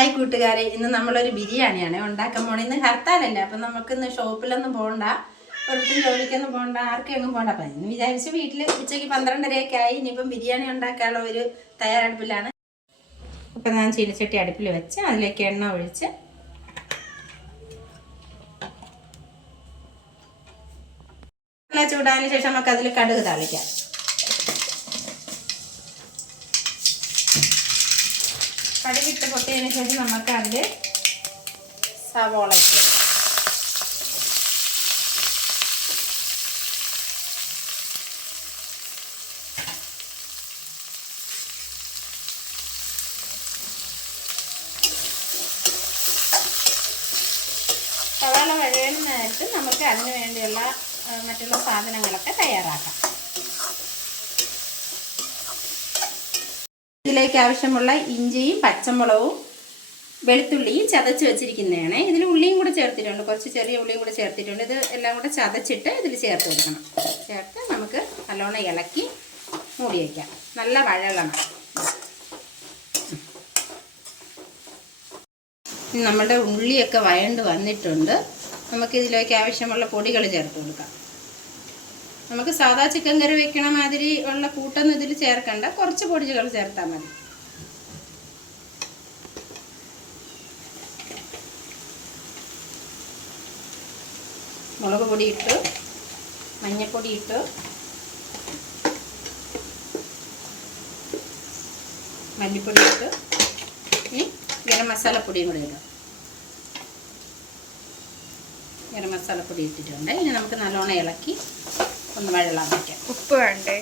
Hi കൂട്ടുകാരെ, ഇന്ന് നമ്മളൊരു ബിരിയാണിയാണ് ഉണ്ടാക്കാൻ പോണത്. ഇന്ന് ഹർത്താലല്ലേ, അപ്പം നമുക്കിന്ന് ഷോപ്പിലൊന്നും പോകണ്ട, ഒരിടത്തും ജോലിക്കൊന്നും പോകണ്ട, ആർക്കും എങ്ങും പോകണ്ട. അപ്പം ഇന്ന് വിചാരിച്ച് വീട്ടിൽ ഉച്ചയ്ക്ക് 12:30 ആയി. ഇനിയിപ്പം ബിരിയാണി ഉണ്ടാക്കാനുള്ള ഒരു തയ്യാറെടുപ്പിലാണ്. അപ്പം ഞാൻ ചീനച്ചട്ടി അടുപ്പിൽ വെച്ച് അതിലേക്ക് എണ്ണ ഒഴിച്ച് എണ്ണ ചൂടായതിനു ശേഷം നമുക്ക് അതിൽ കടുക് താളിക്കാം. കടുകിട്ട് പൊട്ടിയതിന് ശേഷം നമുക്ക് അതിൽ സവോള ഇട്ട് സവാള വഴയുന്ന നേരത്ത് നമുക്ക് അതിന് വേണ്ടിയുള്ള മറ്റുള്ള സാധനങ്ങളൊക്കെ തയ്യാറാക്കാം. ഇതിലേക്ക് ആവശ്യമുള്ള ഇഞ്ചിയും പച്ചമുളകും വെളുത്തുള്ളിയും ചതച്ച് വെച്ചിരിക്കുന്നതാണ്. ഇതിൽ ഉള്ളിയും കൂടെ ചേർത്തിട്ടുണ്ട്, കുറച്ച് ചെറിയ ഉള്ളിയും കൂടെ ചേർത്തിട്ടുണ്ട്. ഇത് എല്ലാം കൂടെ ചതച്ചിട്ട് ഇതിൽ ചേർത്ത് കൊടുക്കണം. ചേർത്ത് നമുക്ക് നല്ലോണം ഇളക്കി മൂടി വയ്ക്കാം. നല്ല വഴലണം. നമ്മുടെ ഉള്ളിയൊക്കെ വഴണ്ട് വന്നിട്ടുണ്ട്. നമുക്കിതിലേക്ക് ആവശ്യമുള്ള പൊടികൾ ചേർത്ത് കൊടുക്കാം. നമുക്ക് സാധാ ചിക്കൻ കറി വെക്കണ മാതിരി ഉള്ള കൂട്ടൊന്നും ഇതിൽ ചേർക്കണ്ട, കുറച്ച് പൊടികൾ ചേർത്താൽ മതി. മുളക് പൊടി ഇട്ടു, മഞ്ഞൾപ്പൊടി ഇട്ടു, മല്ലിപ്പൊടി ഇട്ടു, ഇനി ഗരം മസാലപ്പൊടിയും കൂടി ഇടും. ഗരം മസാലപ്പൊടി ഇട്ടിട്ടുണ്ട്. ഇനി നമുക്ക് നല്ലോണം ഇളക്കി ഒന്ന് വെള്ളം വയ്ക്കാം. ഉപ്പ് വേണ്ടേ?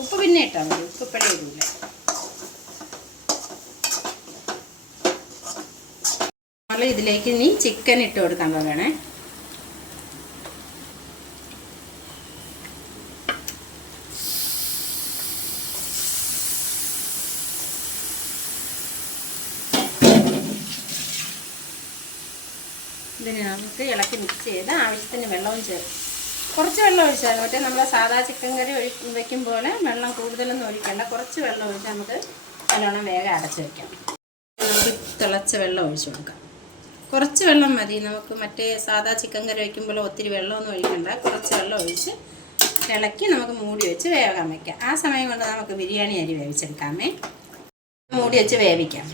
ഉപ്പ് പിന്നെ ഇട്ടാൽ മതി, ഉപ്പ് ഇപ്പോഴേ ഇടൂല. നമ്മൾ ഇതിലേക്ക് ഇനി ചിക്കൻ ഇട്ട് കൊടുക്കാൻ പോകണേ. ഇതിന് നമുക്ക് ഇളക്കി മിക്സ് ചെയ്ത് ആവശ്യത്തിന് വെള്ളവും ചേർത്ത് കുറച്ച് വെള്ളം ഒഴിച്ചാൽ മറ്റേ നമ്മൾ സാധാ ചിക്കൻ കറി വയ്ക്കും പോലെ വെള്ളം കൂടുതലൊന്നും ഒഴിക്കണ്ട. കുറച്ച് വെള്ളം ഒഴിച്ച് നമുക്ക് നല്ലോണം വേഗം അടച്ച് വയ്ക്കാം. നമുക്ക് തിളച്ച വെള്ളം ഒഴിച്ചു കൊടുക്കാം. കുറച്ച് വെള്ളം മതി. നമുക്ക് മറ്റേ സാധാ ചിക്കൻ കറി വയ്ക്കുമ്പോൾ ഒത്തിരി വെള്ളമൊന്നും ഒഴിക്കണ്ട. കുറച്ച് വെള്ളം ഒഴിച്ച് ഇളക്കി നമുക്ക് മൂടി വെച്ച് വേകാൻ വയ്ക്കാം. ആ സമയം കൊണ്ട് നമുക്ക് ബിരിയാണി അരി വേവിച്ചെടുക്കാമേ. മൂടി വെച്ച് വേവിക്കാം.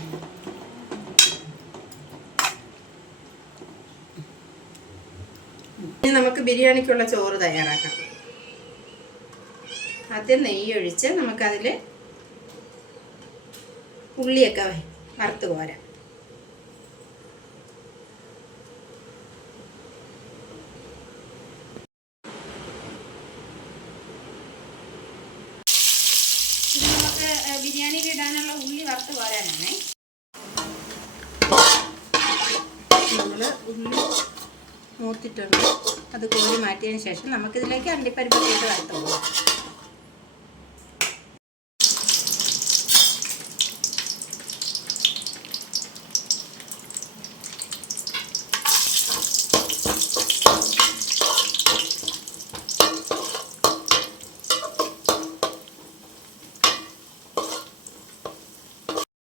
ഇനി നമുക്ക് ബിരിയാണിക്കുള്ള ചോറ് തയ്യാറാക്കാം. ആദ്യം നെയ്യ് ഒഴിച്ച് നമുക്കതിൽ ഉള്ളിയൊക്കെ വറുത്ത് കോരാം. ഇത് നമുക്ക് ബിരിയാണിയിൽ ഇടാനുള്ള ഉള്ളി വറുത്ത് കോരാനാണേ. നമ്മൾ ഉള്ളി മൂത്തിട്ടുണ്ട്, അത് കോരി മാറ്റിയതിന് ശേഷം നമുക്കിതിലേക്ക് അണ്ടിപ്പരിപ്പൊക്കെ ഇട്ട് വറുത്ത് പോകാം.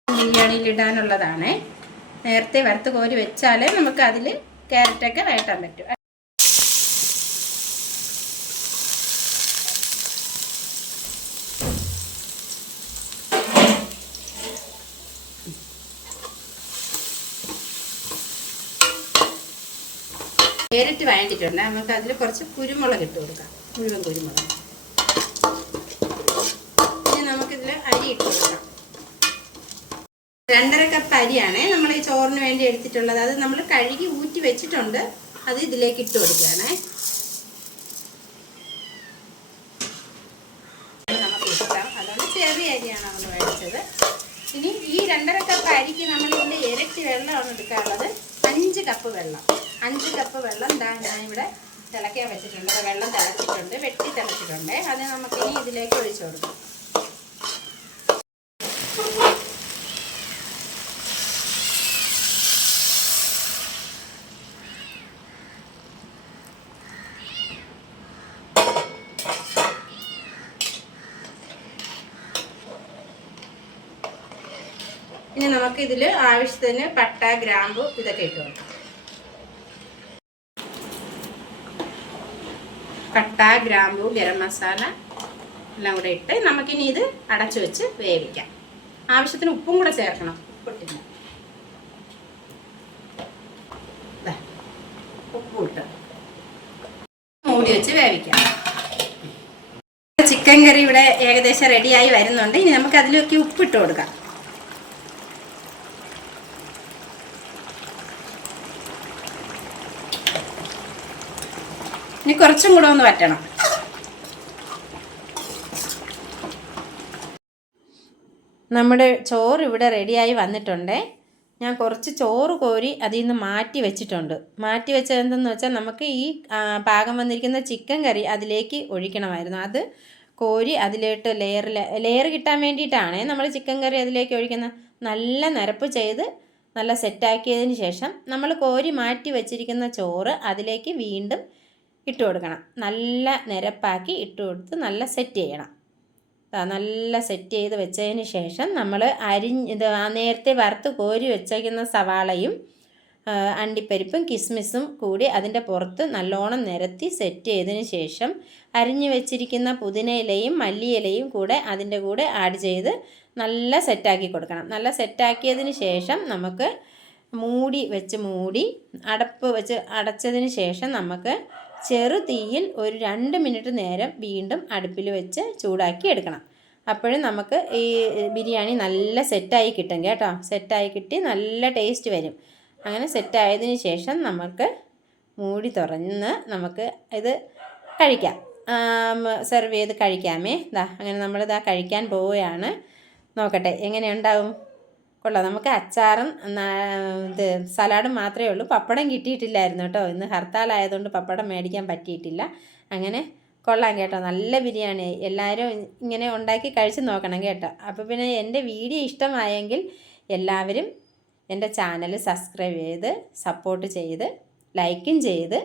ബിരിയാണിയിൽ ഇടാനുള്ളതാണ്. നേരത്തെ വറുത്ത് കോരി വെച്ചാലേ നമുക്ക് അതിൽ ക്യാരറ്റൊക്കെ വഴറ്റാൻ പറ്റും. ക്യാരറ്റ് വഴറ്റിട്ടുണ്ട്. നമുക്ക് അതിൽ കുറച്ച് കുരുമുളക് ഇട്ട് കൊടുക്കാം, മുഴുവൻ കുരുമുളക്. ഇനി നമുക്കിതിൽ അരി ഇട്ട് കൊടുക്കാം. 2.5 കപ്പ് അരിയാണ് നമ്മൾ ഈ ചോറിന് വേണ്ടി എടുത്തിട്ടുള്ളത്. അത് നമ്മൾ കഴുകി ഊറ്റി വെച്ചിട്ടുണ്ട്. അത് ഇതിലേക്ക് ഇട്ട് കൊടുക്കുകയാണ്. നമുക്ക് ഇഷ്ടം, അതുകൊണ്ട് ചെറിയ അരിയാണ് നമ്മൾ മേടിച്ചത്. ഇനി ഈ 2.5 കപ്പ് അരിക്ക് നമ്മൾ ഇതിൻ്റെ ഇരട്ടി വെള്ളമാണ് എടുക്കാനുള്ളത്. 5 കപ്പ് വെള്ളം. 5 കപ്പ് വെള്ളം ഞാൻ ഇവിടെ തിളയ്ക്കാൻ വെച്ചിട്ടുണ്ട്. വെള്ളം തിളച്ചിട്ടുണ്ട്, വെട്ടി തിളച്ചിട്ടുണ്ട്. അത് നമുക്കിനി ഇതിലേക്ക് ഒഴിച്ചു കൊടുക്കാം. ഇനി നമുക്ക് ഇതിൽ ആവശ്യത്തിന് പട്ട, ഗ്രാമ്പു ഇതൊക്കെ ഇട്ട് കൊടുക്കാം. പട്ട, ഗ്രാമ്പു, ഗരം മസാല എല്ലാം കൂടെ ഇട്ട് നമുക്കിനി ഇത് അടച്ചു വെച്ച് വേവിക്കാം. ആവശ്യത്തിന് ഉപ്പും കൂടെ ചേർക്കണം. ഉപ്പിട്ടില്ല, ഉപ്പും ഇട്ട് മൂടി വെച്ച് വേവിക്കാം. ചിക്കൻ കറി ഇവിടെ ഏകദേശം റെഡിയായി വരുന്നുണ്ട്. ഇനി നമുക്ക് അതിലൊക്കെ ഉപ്പിട്ട് കൊടുക്കാം. ഇനി കുറച്ചും കൂടെ ഒന്ന് വറ്റണം. നമ്മുടെ ചോറ് ഇവിടെ റെഡിയായി വന്നിട്ടുണ്ട്. ഞാൻ കുറച്ച് ചോറ് കോരി അതിൽ നിന്ന് മാറ്റി വെച്ചിട്ടുണ്ട്. മാറ്റി വെച്ചത് എന്തെന്ന് വെച്ചാൽ നമുക്ക് ഈ പാകം വന്നിരിക്കുന്ന ചിക്കൻ കറി അതിലേക്ക് ഒഴിക്കണമായിരുന്നു. അത് കോരി അതിലോട്ട് ലെയർ കിട്ടാൻ വേണ്ടിയിട്ടാണ് നമ്മൾ ചിക്കൻ കറി അതിലേക്ക് ഒഴിക്കുന്നത്. നല്ല നിരപ്പ് ചെയ്ത് നല്ല സെറ്റാക്കിയതിന് ശേഷം നമ്മൾ കോരി മാറ്റി വെച്ചിരിക്കുന്ന ചോറ് അതിലേക്ക് വീണ്ടും ഇട്ട് കൊടുക്കണം. നല്ല നിരപ്പാക്കി ഇട്ട് കൊടുത്ത് നല്ല സെറ്റ് ചെയ്യണം. നല്ല സെറ്റ് ചെയ്ത് വെച്ചതിന് ശേഷം നമ്മൾ നേരത്തെ വറുത്ത് കോരി വെച്ചേക്കുന്ന സവാളയും അണ്ടിപ്പരിപ്പും കിസ്മിസും കൂടി അതിൻ്റെ പുറത്ത് നല്ലോണം നിരത്തി സെറ്റ് ചെയ്തതിന് ശേഷം അരിഞ്ഞു വെച്ചിരിക്കുന്ന പുതിനയിലയും മല്ലിയിലയും കൂടെ അതിൻ്റെ കൂടെ ആഡ് ചെയ്ത് നല്ല സെറ്റാക്കി കൊടുക്കണം. നല്ല സെറ്റാക്കിയതിന് ശേഷം നമുക്ക് മൂടി അടപ്പ് വെച്ച് അടച്ചതിന് ശേഷം നമുക്ക് ചെറു തീയിൽ ഒരു 2 മിനിറ്റ് നേരം വീണ്ടും അടുപ്പിൽ വെച്ച് ചൂടാക്കി എടുക്കണം. അപ്പോഴും നമുക്ക് ഈ ബിരിയാണി നല്ല സെറ്റായി കിട്ടും കേട്ടോ. സെറ്റായി കിട്ടി നല്ല ടേസ്റ്റ് വരും. അങ്ങനെ സെറ്റായതിന് ശേഷം നമുക്ക് മൂടി തുറന്ന് നമുക്ക് ഇത് കഴിക്കാം. സെർവ് ചെയ്ത് കഴിക്കാമേ. അങ്ങനെ നമ്മളിതാ കഴിക്കാൻ പോവുകയാണ്. നോക്കട്ടെ എങ്ങനെ ഉണ്ടാവും. കൊള്ളാം. നമുക്ക് അച്ചാറും സലാഡും മാത്രമേ ഉള്ളൂ. പപ്പടം കിട്ടിയിട്ടില്ലായിരുന്നു കേട്ടോ. ഇന്ന് ഹർത്താലായതുകൊണ്ട് പപ്പടം മേടിക്കാൻ പറ്റിയിട്ടില്ല. അങ്ങനെ കൊള്ളാം കേട്ടോ. നല്ല ബിരിയാണി. എല്ലാവരും ഇങ്ങനെ ഉണ്ടാക്കി കഴിച്ച് നോക്കണം കേട്ടോ. അപ്പോൾ പിന്നെ എൻ്റെ വീഡിയോ ഇഷ്ടമായെങ്കിൽ എല്ലാവരും എൻ്റെ ചാനൽ സബ്സ്ക്രൈബ് ചെയ്ത് സപ്പോർട്ട് ചെയ്ത് ലൈക്കും ചെയ്ത്